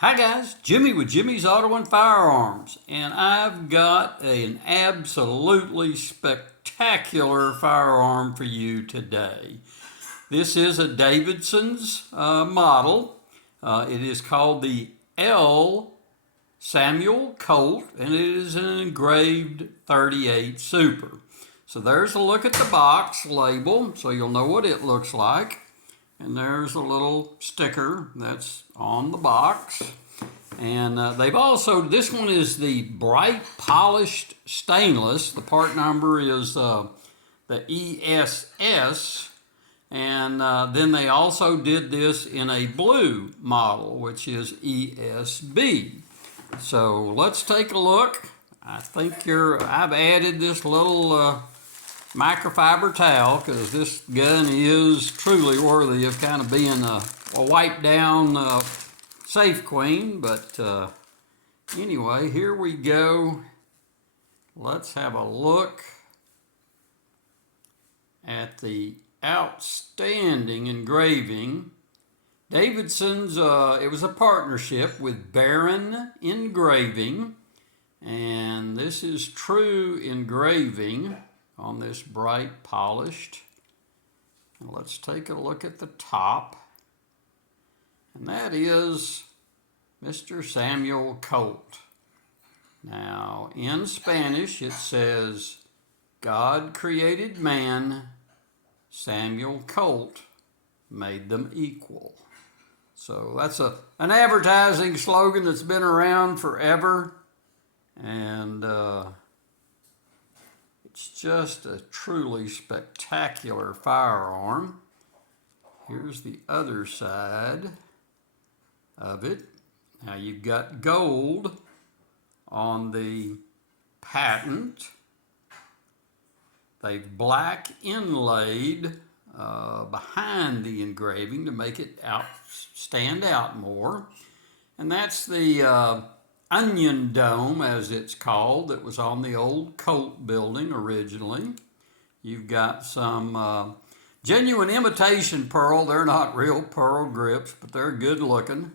Hi guys, Jimmy with Jimmy's Auto and Firearms, and I've got an absolutely spectacular firearm for you today. This is a Davidson's model. It is called the L. Samuel Colt, and it is an engraved 38 Super. So there's a look at the box label, so you'll know what it looks like. And there's a little sticker that's on the box. And they've also, this one is the bright polished stainless. The part number is the ESS. And then they also did this in a blue model, which is ESB. So let's take a look. I think I've added this little microfiber towel because this gun is truly worthy of kind of being a wipe down safe queen. But anyway, here we go. Let's have a look at the outstanding engraving. Davidson's, it was a partnership with Baron Engraving, and this is true engraving on this bright polished. And let's take a look at the top, and that is Mr. Samuel Colt. Now in Spanish it says, God created man, Samuel Colt made them equal. So that's an advertising slogan that's been around forever, and it's just a truly spectacular firearm. Here's the other side of it. Now you've got gold on the patent. They've black inlaid behind the engraving to make it stand out more. And that's the onion dome, as it's called, that was on the old Colt building originally. You've got some genuine imitation pearl. They're not real pearl grips, but they're good looking.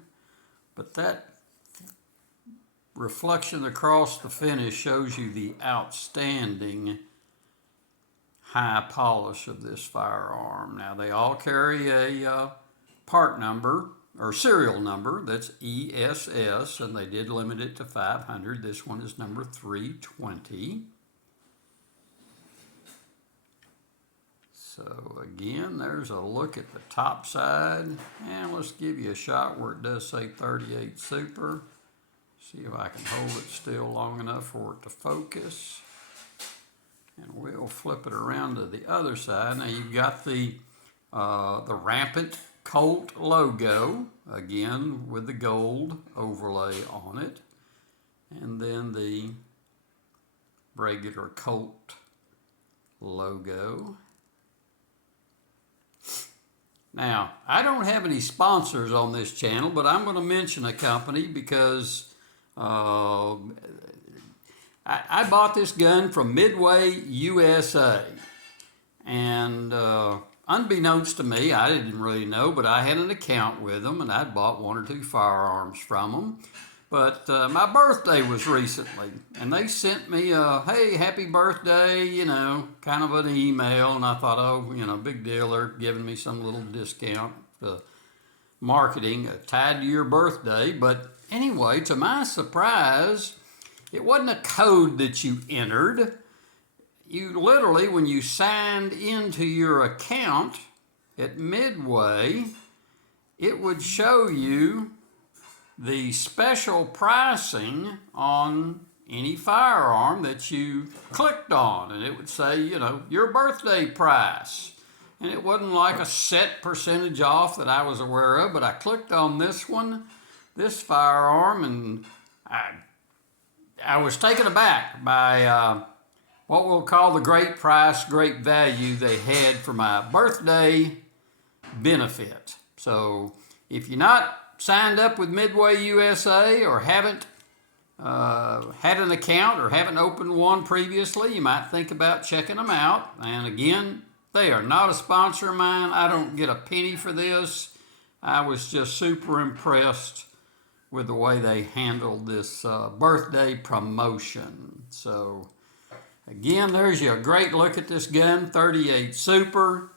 But that reflection across the finish shows you the outstanding high polish of this firearm. Now they all carry a part number or serial number that's ESS, and they did limit it to 500. This one is number 320. So again, there's a look at the top side, and let's give you a shot where it does say 38 Super. See if I can hold it still long enough for it to focus. And we'll flip it around to the other side. Now you've got the rampant Colt logo, again with the gold overlay on it. And then the regular Colt logo. Now, I don't have any sponsors on this channel, but I'm going to mention a company because I bought this gun from Midway, USA, and unbeknownst to me, I didn't really know, but I had an account with them, and I'd bought one or two firearms from them. But my birthday was recently, and they sent me a, hey, happy birthday, you know, kind of an email, and I thought, oh, you know, big deal, they're giving me some little discount marketing tied to your birthday. But anyway, to my surprise, it wasn't a code that you entered. You literally, when you signed into your account at Midway, it would show you the special pricing on any firearm that you clicked on. And it would say, you know, your birthday price. And it wasn't like a set percentage off that I was aware of, but I clicked on this one, this firearm, and I was taken aback by what we'll call the great price, great value they had for my birthday benefit. So if you're not signed up with Midway USA or haven't had an account or haven't opened one previously, you might think about checking them out. And again, they are not a sponsor of mine. I don't get a penny for this. I was just super impressed with the way they handled this birthday promotion. So again, there's you a great look at this gun, 38 Super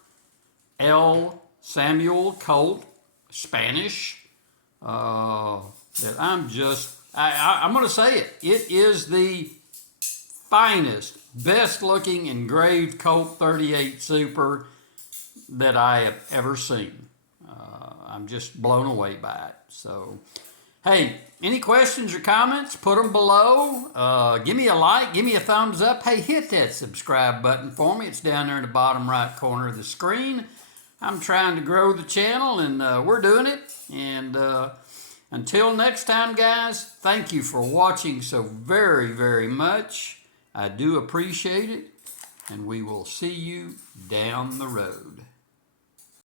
L Samuel Colt, Spanish. That I'm going to say it. It is the finest, best looking engraved Colt 38 Super that I have ever seen. I'm just blown away by it. So, hey, any questions or comments, put them below. Give me a like, give me a thumbs up. Hey, hit that subscribe button for me. It's down there in the bottom right corner of the screen. I'm trying to grow the channel, and we're doing it. And until next time, guys, thank you for watching so very, very much. I do appreciate it, and we will see you down the road.